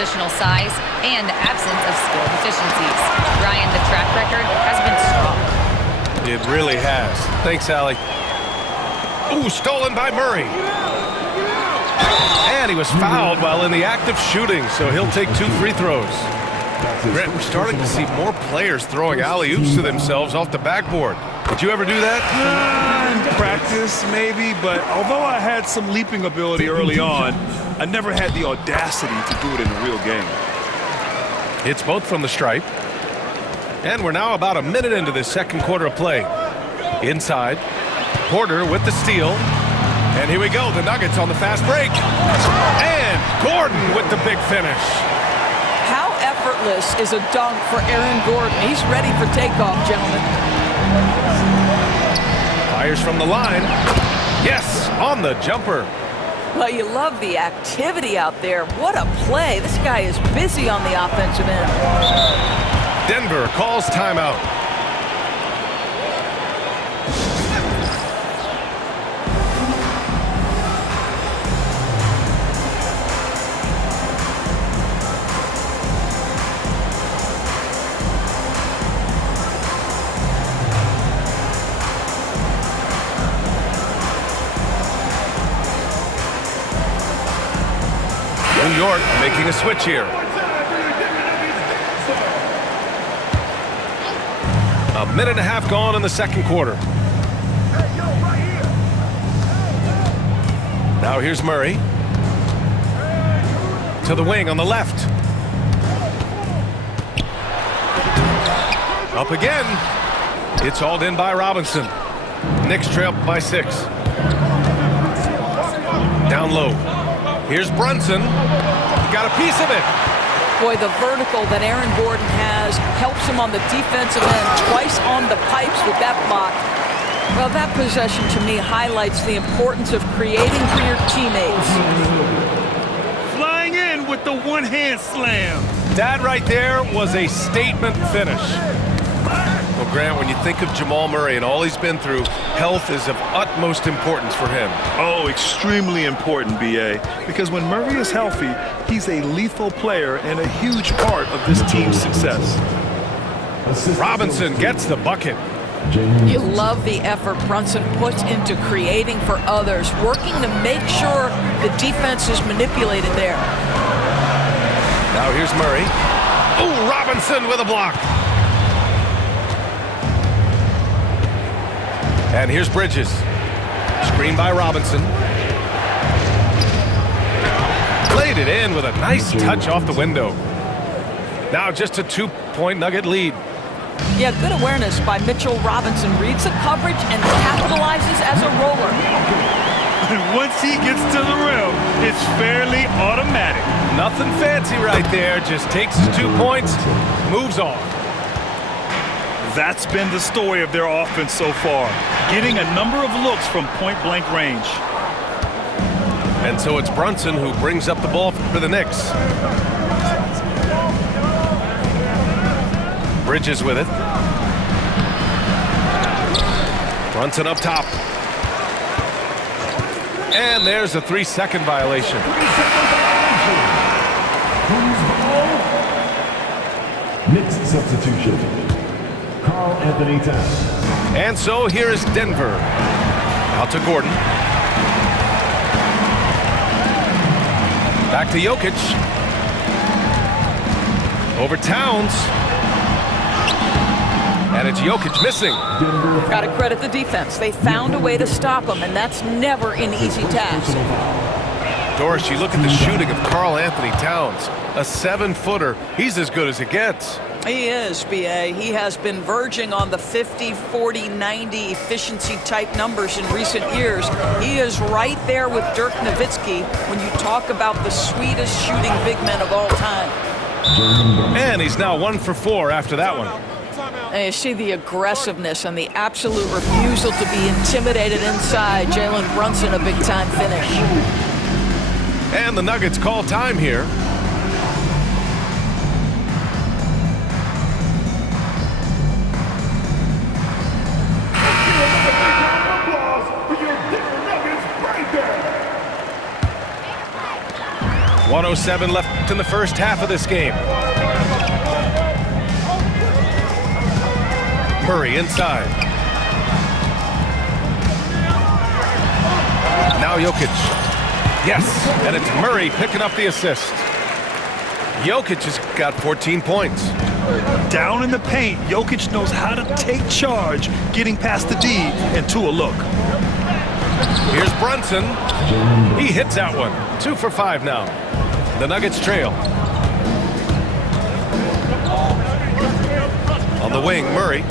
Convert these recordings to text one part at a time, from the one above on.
positional size and absence of skill deficiencies. Ryan, the track record has been strong. It really has. Thanks, Allie. Ooh, stolen by Murray. And he was fouled while in the act of shooting, so he'll take 2 free throws. Grant, we're starting to see more players throwing alley-oops to themselves off the backboard. Did you ever do that? In practice, maybe, but although I had some leaping ability early on, I never had the audacity to do it in a real game. It's both from the stripe. And we're now about a minute into this second quarter of play. Inside, Porter with the steal. And here we go, the Nuggets on the fast break. And Gordon with the big finish. How effortless is a dunk for Aaron Gordon? He's ready for takeoff, gentlemen. Fires from the line. Yes, on the jumper. Well, you love the activity out there. What a play. This guy is busy on the offensive end. Denver calls timeout. New York making a switch here. A minute and a half gone in the second quarter. Now here's Murray. To the wing on the left. Up again. It's hauled in by Robinson. Knicks trail by 6. Down low. Here's Brunson. He got a piece of it. Boy, the vertical that Aaron Gordon has helps him on the defensive end, twice on the pipes with that block. Well, that possession to me highlights the importance of creating for your teammates. Flying in with the one-hand slam. That right there was a statement finish. Well, Grant, when you think of Jamal Murray and all he's been through, health is of utmost importance for him. Oh, extremely important, B.A., because when Murray is healthy, he's a lethal player and a huge part of this team's success. Robinson gets the bucket. You love the effort Brunson puts into creating for others, working to make sure the defense is manipulated there. Now here's Murray. Oh, Robinson with a block. And here's Bridges. Screen by Robinson. Played it in with a nice touch off the window. Now just a 2-point Nugget lead. Yeah, good awareness by Mitchell Robinson. Reads the coverage and capitalizes as a roller. And once he gets to the rim, it's fairly automatic. Nothing fancy right there. Just takes his 2 points, moves on. That's been the story of their offense so far, getting a number of looks from point-blank range. And so it's Brunson who brings up the ball for the Knicks. Bridges with it. Brunson up top. And there's a 3-second violation. Knicks substitution. Karl-Anthony Towns. And so here is Denver. Out to Gordon. Back to Jokic. Over Towns. And it's Jokic missing. Got to credit the defense. They found a way to stop him, and that's never an easy task. Doris, you look at the shooting of Karl-Anthony Towns. A 7-footer. He's as good as it gets. He is, B.A. He has been verging on the 50, 40, 90 efficiency type numbers in recent years. He is right there with Dirk Nowitzki when you talk about the sweetest shooting big men of all time. And he's now 1 for 4 after that one. And you see the aggressiveness and the absolute refusal to be intimidated inside. Jalen Brunson, a big-time finish. And the Nuggets call time here. 1:07 left in the first half of this game. Murray inside. Now Jokic. Yes, and it's Murray picking up the assist. Jokic has got 14 points. Down in the paint, Jokic knows how to take charge, getting past the D and to a look. Here's Brunson. He hits that one. 2 for 5 now. The Nuggets trail. On the wing, Murray.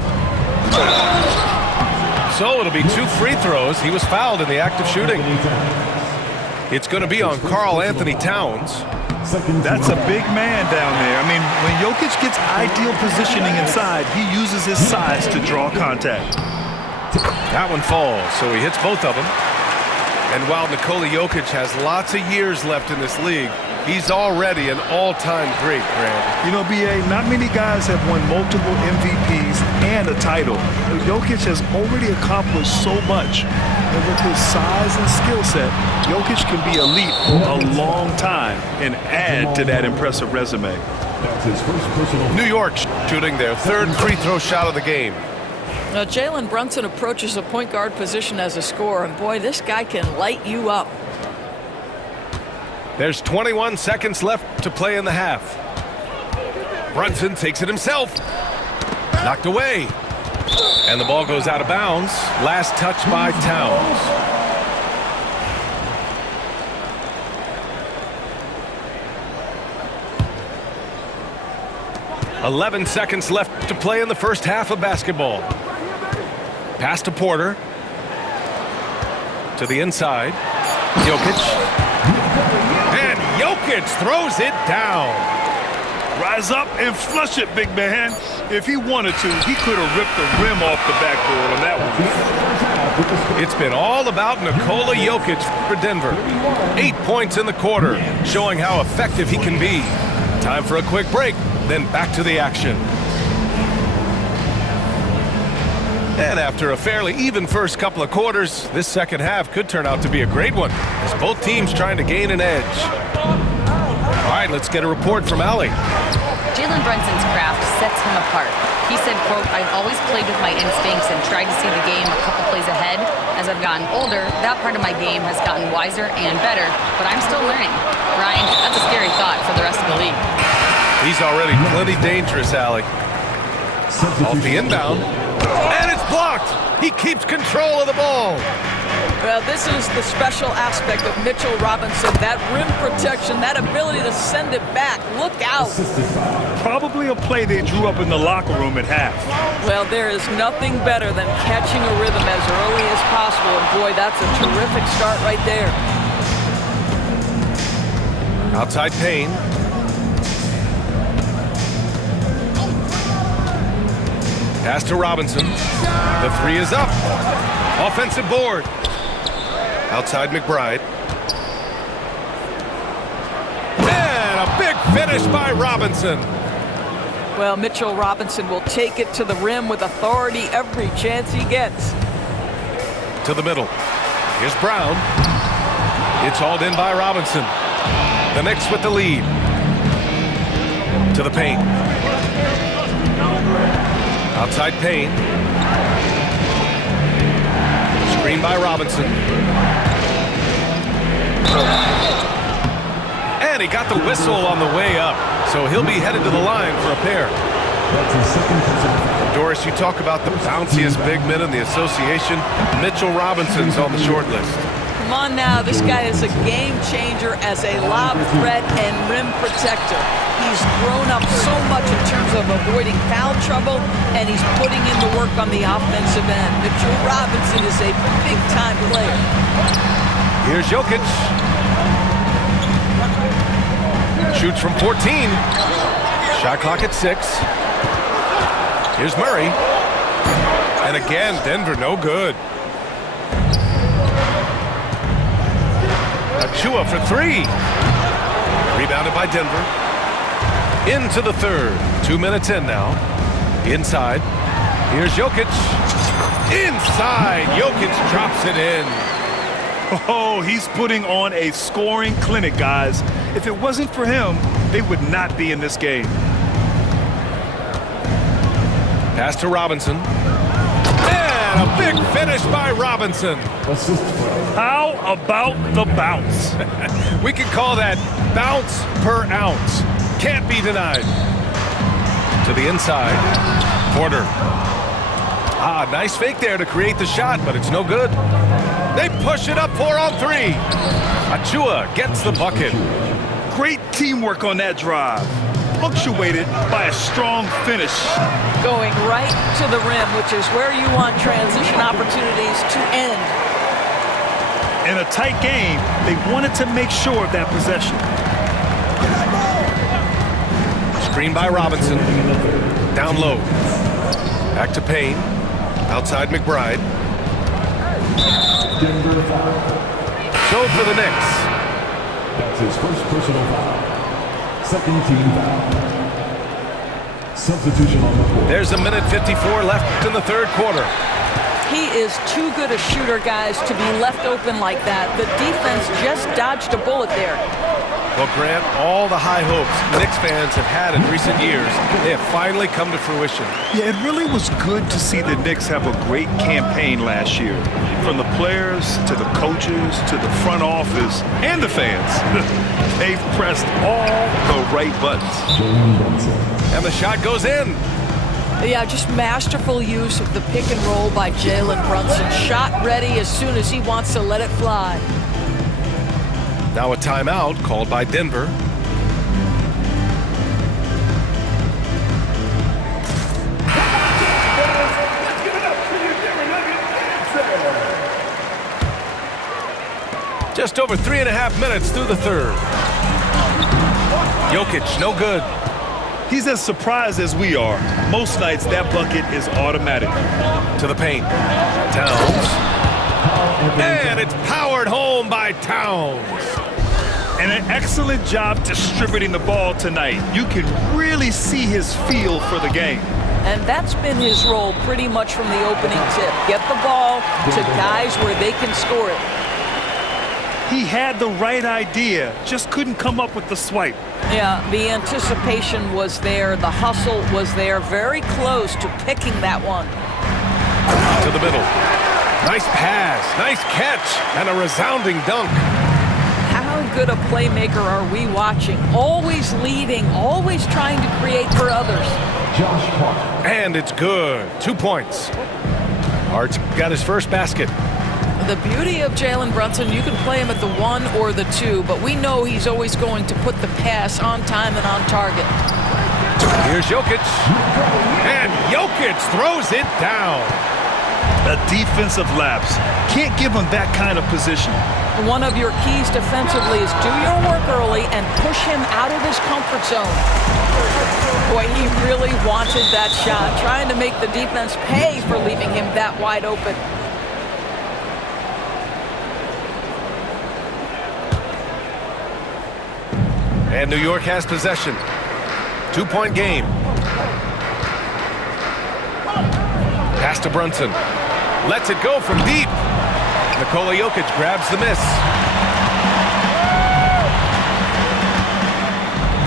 So it'll be 2 free throws. He was fouled in the act of shooting. It's going to be on Karl Anthony Towns. That's a big man down there. I mean, when Jokic gets ideal positioning inside, he uses his size to draw contact. That one falls, so he hits both of them. And while Nikola Jokic has lots of years left in this league, he's already an all-time great, Grant. You know, B.A., not many guys have won multiple MVPs and a title. Jokic has already accomplished so much. And with his size and skill set, Jokic can be elite for a long time and add to that impressive resume. That's his first personal. New York shooting their 3rd free throw shot of the game. Now, Jalen Brunson approaches a point guard position as a scorer, and boy, this guy can light you up. There's 21 seconds left to play in the half. Brunson takes it himself. Knocked away. And the ball goes out of bounds. Last touch by Towns. "11 seconds left to play in the first half of basketball. Pass to Porter. To the inside. Jokic. And Jokic throws it down. Rise up and flush it, big man. If he wanted to, he could have ripped the rim off the backboard on that one. It's been all about Nikola Jokic for Denver. 8 points in the quarter, showing how effective he can be. Time for a quick break, then back to the action. And after a fairly even first couple of quarters, this second half could turn out to be a great one, as both teams trying to gain an edge. All right, let's get a report from Allie. Jalen Brunson's craft sets him apart. He said, quote, "I've always played with my instincts and tried to see the game a couple plays ahead. As I've gotten older, that part of my game has gotten wiser and better, but I'm still learning." Ryan, that's a scary thought for the rest of the league. He's already plenty dangerous, Allie. Off the inbound. And it's blocked. He keeps control of the ball. Well, this is the special aspect of Mitchell Robinson. That rim protection, that ability to send it back. Look out. Probably a play they drew up in the locker room at half. Well, there is nothing better than catching a rhythm as early as possible. And boy, that's a terrific start right there. Outside Payne. Pass to Robinson. The 3 is up. Offensive board. Outside McBride. And a big finish by Robinson. Well, Mitchell Robinson will take it to the rim with authority every chance he gets. To the middle. Here's Brown. It's hauled in by Robinson. The Knicks with the lead. To the paint. Outside Payne. Screen by Robinson. And he got the whistle on the way up, so he'll be headed to the line for a pair. That's his second personal. Doris, you talk about the bounciest big men in the association. Mitchell Robinson's on the short list. Come on now, this guy is a game changer as a lob threat and rim protector. He's grown up so much in terms of avoiding foul trouble, and he's putting in the work on the offensive end. Mitchell Robinson is a big-time player. Here's Jokic. Shoots from 14. Shot clock at 6. Here's Murray. And again, Denver no good. Achua for 3. Rebounded by Denver. Into the third. 2 minutes in now. Inside. Here's Jokic. Inside. Jokic drops it in. Oh, he's putting on a scoring clinic, guys. If it wasn't for him, they would not be in this game. Pass to Robinson. And a big finish by Robinson. Assist flag. How about the bounce? We can call that bounce per ounce. Can't be denied. To the inside. Porter. Nice fake there to create the shot, but it's no good. They push it up 4-on-3. Achua gets the bucket. Great teamwork on that drive. Punctuated by a strong finish. Going right to the rim, which is where you want transition opportunities to end. In a tight game, they wanted to make sure of that possession. Screen by Robinson. Down low. Back to Payne. Outside McBride. Denver foul. So for the Knicks. That's his first personal foul. Second team foul. Substitution on the court. There's a minute 54 left in the third quarter. He is too good a shooter, guys, to be left open like that. The defense just dodged a bullet there. Well, Grant, all the high hopes Knicks fans have had in recent years, they have finally come to fruition. Yeah, it really was good to see the Knicks have a great campaign last year. From the players to the coaches to the front office and the fans. They've pressed all the right buttons. Jalen Brunson. And the shot goes in. Yeah, just masterful use of the pick and roll by Jalen Brunson. Shot ready as soon as he wants to let it fly. Now a timeout called by Denver. Just over 3.5 minutes through the third. Jokic, no good. He's as surprised as we are. Most nights, that bucket is automatic. To the paint. Towns. And it's powered home by Towns. And an excellent job distributing the ball tonight. You can really see his feel for the game. And that's been his role pretty much from the opening tip. Get the ball to guys where they can score it. He had the right idea, just couldn't come up with the swipe. Yeah, the anticipation was there. The hustle was there. Very close to picking that one. To the middle. Nice pass, nice catch, and a resounding dunk. How good a playmaker are we watching? Always leading, always trying to create for others. Josh Hart. And it's good. 2 points. Hart's got his first basket. The beauty of Jalen Brunson, you can play him at the 1 or the 2, but we know he's always going to put the pass on time and on target. Here's Jokic. And Jokic throws it down. A defensive lapse. Can't give him that kind of position. One of your keys defensively is do your work early and push him out of his comfort zone. Boy, he really wanted that shot, trying to make the defense pay for leaving him that wide open. And New York has possession. 2-point game. Pass to Brunson. Lets it go from deep. Nikola Jokic grabs the miss.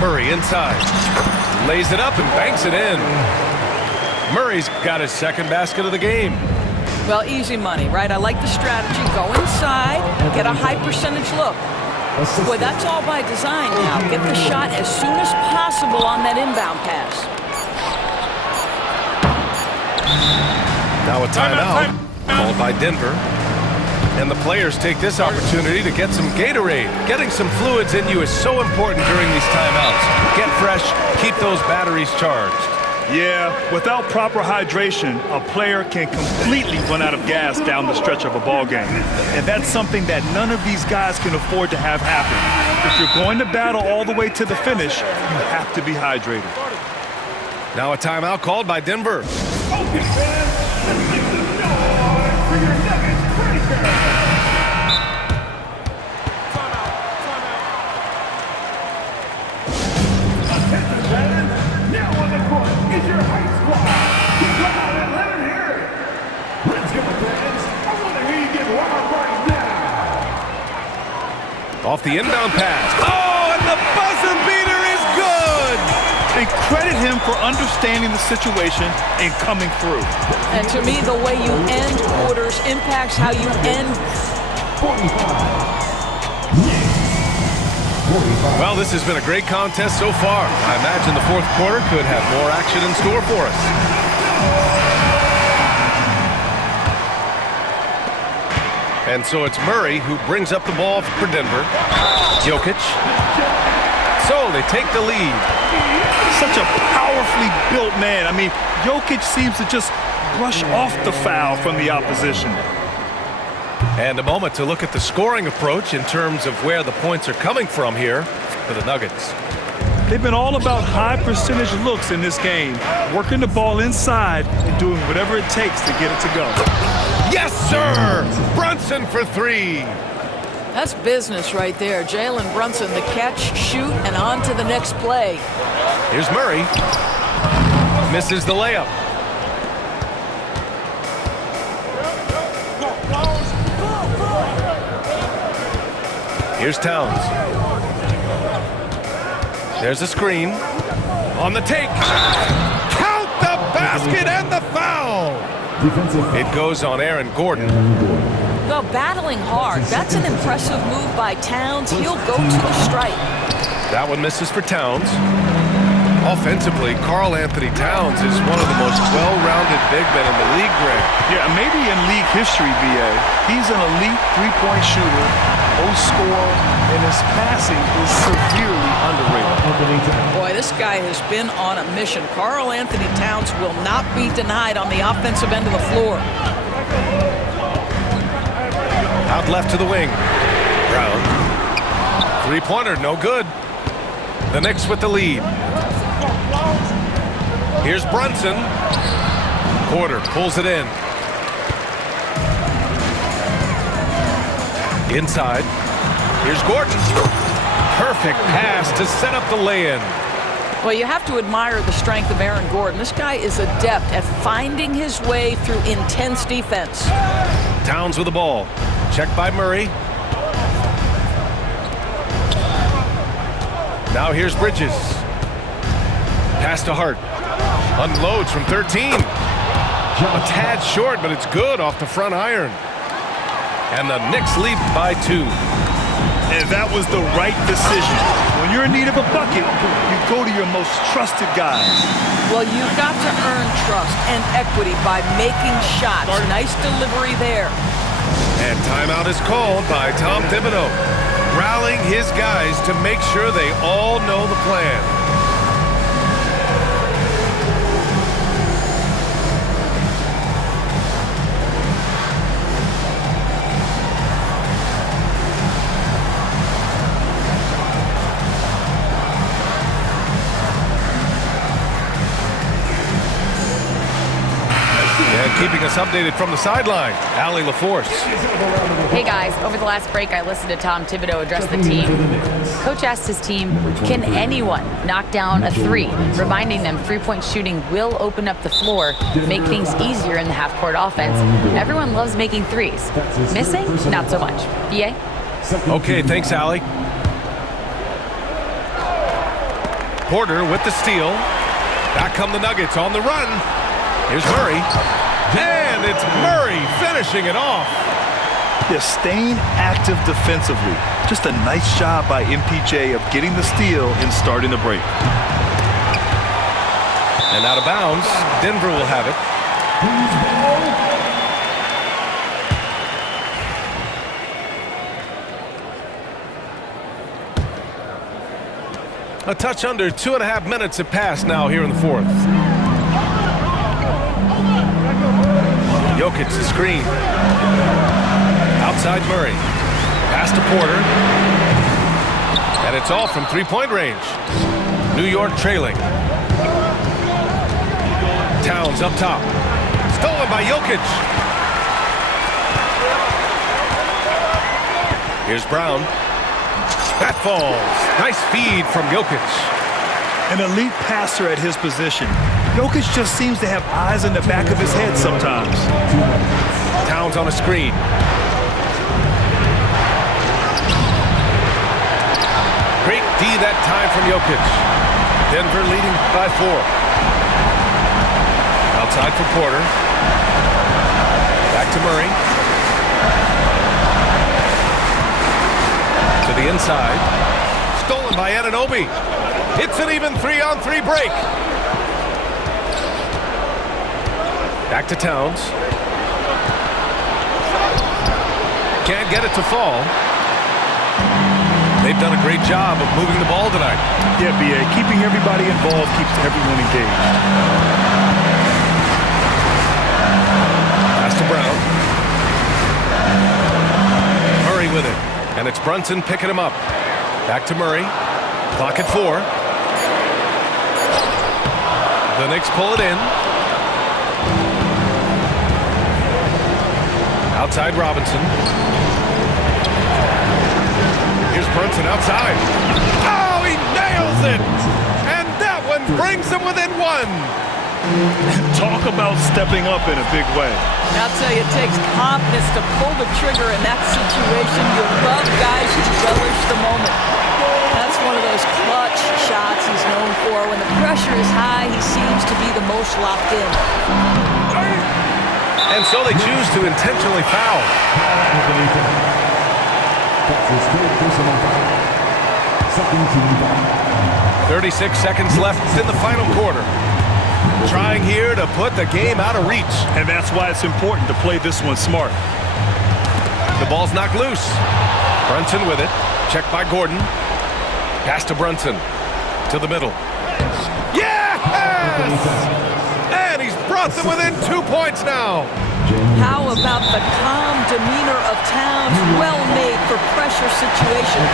Murray inside. Lays it up and banks it in. Murray's got his second basket of the game. Well, easy money, right? I like the strategy. Go inside, get a high percentage look. Boy, that's all by design now. Get the shot as soon as possible on that inbound pass. Now a timeout called by Denver. And the players take this opportunity to get some Gatorade. Getting some fluids in you is so important during these timeouts. Get fresh, keep those batteries charged. Yeah, without proper hydration, a player can completely run out of gas down the stretch of a ball game. And that's something that none of these guys can afford to have happen. If you're going to battle all the way to the finish, you have to be hydrated. Now a timeout called by Denver. off the inbound pass. Oh, and the buzzer beater is good! They credit him for understanding the situation and coming through. And to me, the way you end quarters impacts how you end. 45. Well, this has been a great contest so far. I imagine the fourth quarter could have more action in store for us. And so it's Murray who brings up the ball for Denver. Jokic. So they take the lead. Such a powerfully built man. I mean, Jokic seems to just brush off the foul from the opposition. And a moment to look at the scoring approach in terms of where the points are coming from here for the Nuggets. They've been all about high percentage looks in this game, working the ball inside and doing whatever it takes to get it to go. Yes, sir! Brunson for three. That's business right there. Jalen Brunson, the catch, shoot, and on to the next play. Here's Murray. Misses the layup. Here's Towns. There's a screen. On the take. Count the basket and the foul. It goes on Aaron Gordon. Well, battling hard. That's an impressive move by Towns. He'll go to the stripe. That one misses for Towns. Offensively, Karl Anthony Towns is one of the most well-rounded big men in the league, Greg. Yeah, maybe in league history, BA. He's an elite three-point shooter, scorer, and his passing is severely underrated. Boy, this guy has been on a mission. Karl Anthony Towns will not be denied on the offensive end of the floor. Out left to the wing. Brown. Three-pointer, no good. The Knicks with the lead. Here's Brunson. Porter pulls it in. Inside. Here's Gordon. Perfect pass to set up the lay-in. Well, you have to admire the strength of Aaron Gordon. This guy is adept at finding his way through intense defense. Towns with the ball. Checked by Murray. Now here's Bridges. Pass to Hart. Unloads from 13. A tad short, but it's good off the front iron. And the Knicks lead by 2. And that was the right decision. When you're in need of a bucket, you go to your most trusted guys. Well, you've got to earn trust and equity by making shots. Nice delivery there. And timeout is called by Tom Thibodeau, rallying his guys to make sure they all know the plan. Keeping us updated from the sideline, Allie LaForce. Hey guys, over the last break I listened to Tom Thibodeau address the team. Coach asked his team, can anyone knock down a three? Reminding them three-point shooting will open up the floor, make things easier in the half-court offense. Everyone loves making threes. Missing? Not so much. BA? Okay, thanks, Allie. Porter with the steal. Back come the Nuggets on the run. Here's Murray. And it's Murray finishing it off. They're staying active defensively. Just a nice job by MPJ of getting the steal and starting the break. And out of bounds, Denver will have it. A touch under 2.5 minutes have passed now here in the fourth. Jokic the screen. Outside Murray. Pass to Porter. And it's all from three-point range. New York trailing. Towns up top. Stolen by Jokic. Here's Brown. That falls. Nice feed from Jokic. An elite passer at his position. Jokic just seems to have eyes in the back of his head sometimes. Towns on a screen. D that time from Jokic. Denver leading by 4. Outside for Porter. Back to Murray. To the inside. Stolen by Anunoby. It's an even 3-on-3 break. Back to Towns. Can't get it to fall. They've done a great job of moving the ball tonight. Yeah, B.A. Keeping everybody involved keeps everyone engaged. Pass to Brown. Murray with it. And it's Brunson picking him up. Back to Murray. Clock at 4. The Knicks pull it in. Outside Robinson. Here's Brunson outside. Oh, he nails it! And that one brings them within 1. Talk about stepping up in a big way. I'll tell you, it takes confidence to pull the trigger in that situation. You love guys who relish the moment. That's one of those clutch shots he's known for. When the pressure is high, he seems to be the most locked in. And so they choose to intentionally foul. That's his third personal foul. Second team foul. 36 seconds left in the final quarter. Trying here to put the game out of reach. And that's why it's important to play this one smart. The ball's knocked loose. Brunson with it. Checked by Gordon. Pass to Brunson. To the middle. Yes! And he's brought them within 2 points now. How about the calm demeanor of Towns? Well made for pressure situations.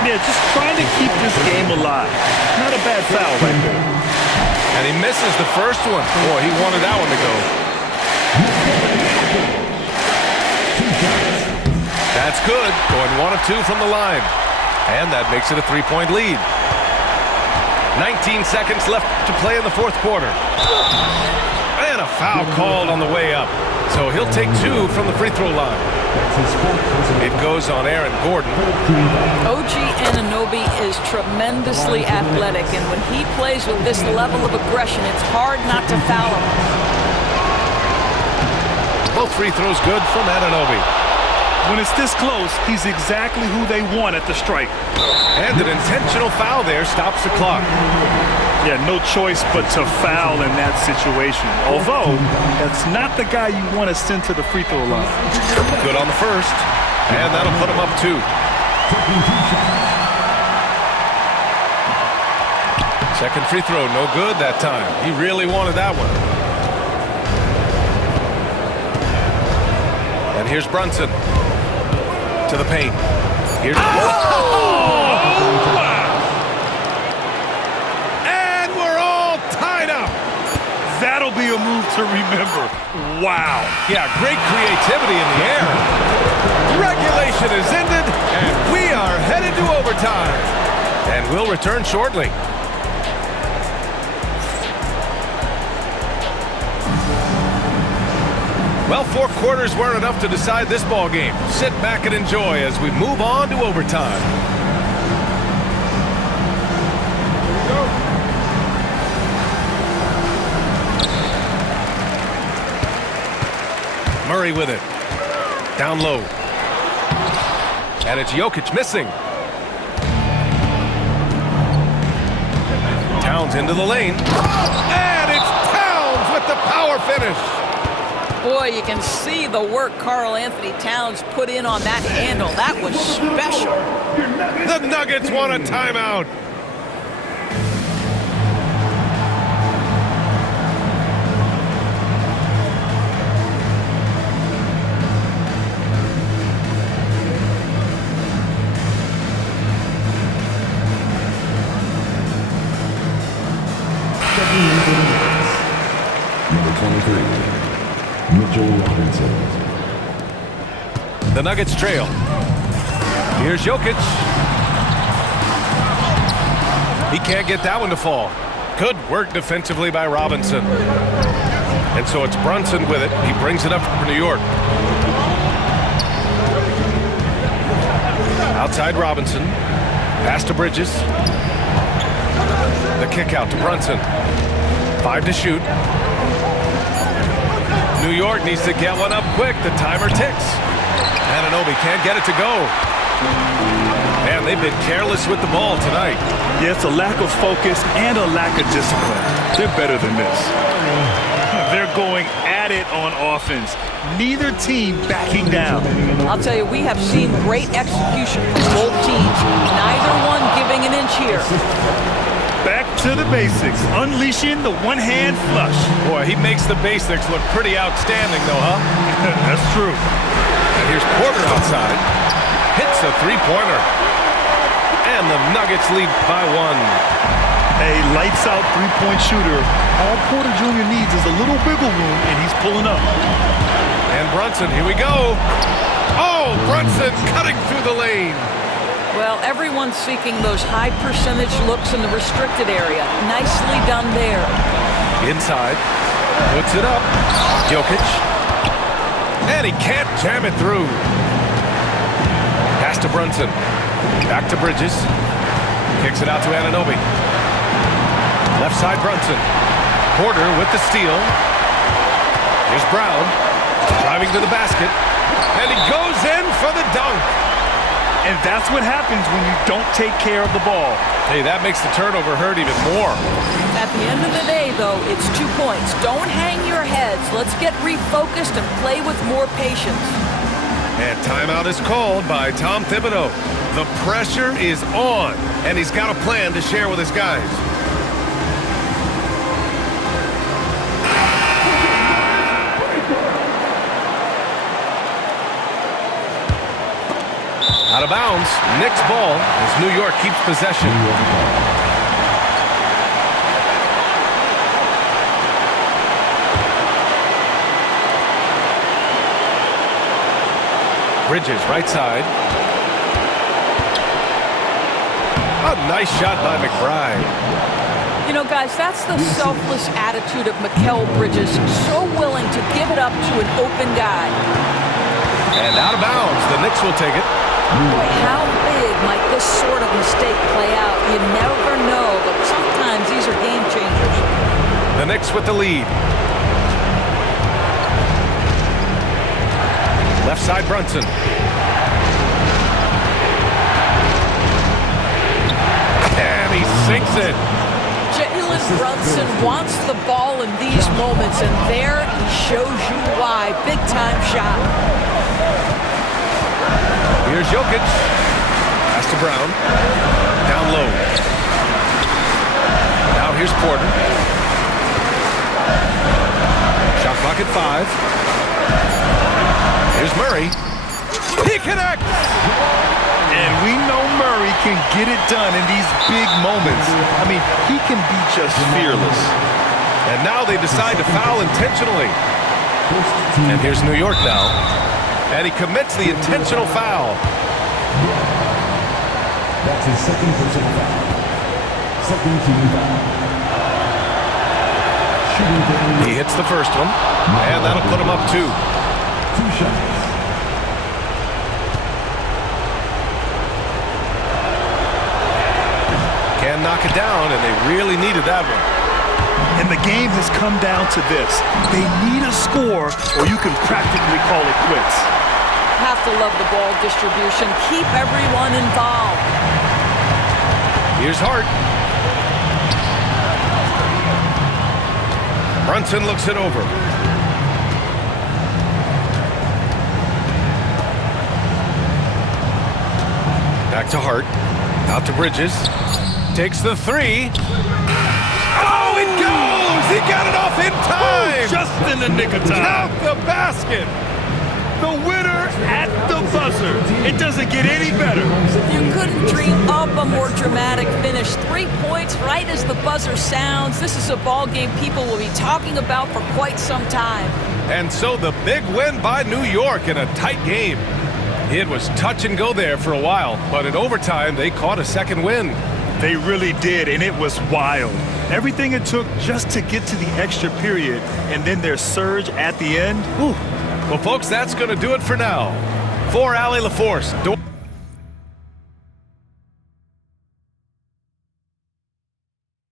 Yeah, just trying to keep this game alive. Not a bad foul right there. And he misses the first one. Boy, he wanted that one to go. That's good. Going 1 of 2 from the line. And that makes it a 3-point lead. 19 seconds left to play in the fourth quarter. And a foul called on the way up. So he'll take 2 from the free throw line. It goes on Aaron Gordon. OG Anunoby is tremendously athletic, and when he plays with this level of aggression, it's hard not to foul him. Both free throws good from Anunoby. When it's this close, he's exactly who they want at the strike. And an intentional foul there stops the clock. Yeah, no choice but to foul in that situation. Although, that's not the guy you want to send to the free throw line. Good on the first. And that'll put him up 2. Second free throw, no good that time. He really wanted that one. And here's Brunson. To the paint. Here's... And we're all tied up. That'll be a move to remember. Wow. Yeah, great creativity in the air. Regulation is ended, and we are headed to overtime. And we'll return shortly. Well, 4 quarters weren't enough to decide this ball game. Sit back and enjoy as we move on to overtime. Murray with it. Down low. And it's Jokic missing. Towns into the lane. And it's Towns with the power finish. Boy, you can see the work Karl Anthony Towns put in on that handle. That was special. The Nuggets want a timeout. Number 23. Mitchell Robinson. The Nuggets trail. Here's Jokic. He can't get that one to fall. Good work defensively by Robinson. And so it's Brunson with it. He brings it up for New York. Outside Robinson. Pass to Bridges. The kick out to Brunson. 5 to shoot. New York needs to get one up quick. The timer ticks. Anunoby can't get it to go. Man, they've been careless with the ball tonight. Yeah, it's a lack of focus and a lack of discipline. They're better than this. They're going at it on offense. Neither team backing down. I'll tell you, we have seen great execution from both teams. Neither one giving an inch here. Back to the basics, unleashing the one-hand flush. Boy, he makes the basics look pretty outstanding, though, huh? That's true. And here's Porter outside. Hits a three-pointer. And the Nuggets lead by 1. A lights-out three-point shooter. All Porter Jr. needs is a little wiggle room, and he's pulling up. And Brunson, here we go. Oh, Brunson cutting through the lane. Well, everyone's seeking those high percentage looks in the restricted area. Nicely done there. Inside. Puts it up. Jokic. And he can't jam it through. Pass to Brunson. Back to Bridges. Kicks it out to Anunoby. Left side Brunson. Porter with the steal. Here's Brown. Driving to the basket. And he goes in for the dunk. And that's what happens when you don't take care of the ball. Hey, that makes the turnover hurt even more. At the end of the day, though, it's 2 points. Don't hang your heads. Let's get refocused and play with more patience. And timeout is called by Tom Thibodeau. The pressure is on, and he's got a plan to share with his guys. Out of bounds, Knicks ball as New York keeps possession. Bridges, right side. A nice shot by McBride. You know, guys, that's the selfless attitude of Mikal Bridges. So willing to give it up to an open guy. And out of bounds, the Knicks will take it. Boy, how big might this sort of mistake play out? You never know, but sometimes these are game changers. The Knicks with the lead. Left side Brunson. And he sinks it. Jalen Brunson wants the ball in these moments, and there he shows you why. Big time shot. Here's Jokic. Pass to Brown. Down low. Now here's Porter. Shot clock at 5. Here's Murray. He connects! And we know Murray can get it done in these big moments. I mean, he can be just fearless. And now they decide to foul intentionally. And here's New York now. And he commits the intentional foul. That's his second personal foul. Second team foul. Shooting game. He hits the first one. And that'll put him up 2. 2 shots. Can knock it down, and they really needed that one. And the game has come down to this. They need a score, or you can practically call it quits. Have to love the ball distribution. Keep everyone involved. Here's Hart. Brunson looks it over. Back to Hart. Out to Bridges. Takes the 3. Oh, it goes! He got it off in time! Just in the nick of time. Count the basket! The winner at the buzzer. It doesn't get any better. You couldn't dream up a more dramatic finish. 3 points right as the buzzer sounds. This is a ball game people will be talking about for quite some time. And so the big win by New York in a tight game. It was touch and go there for a while, but in overtime they caught a second win. They really did, and it was wild. Everything it took just to get to the extra period, and then their surge at the end. Whew. Well, folks, that's going to do it for now. For Allie LaForce.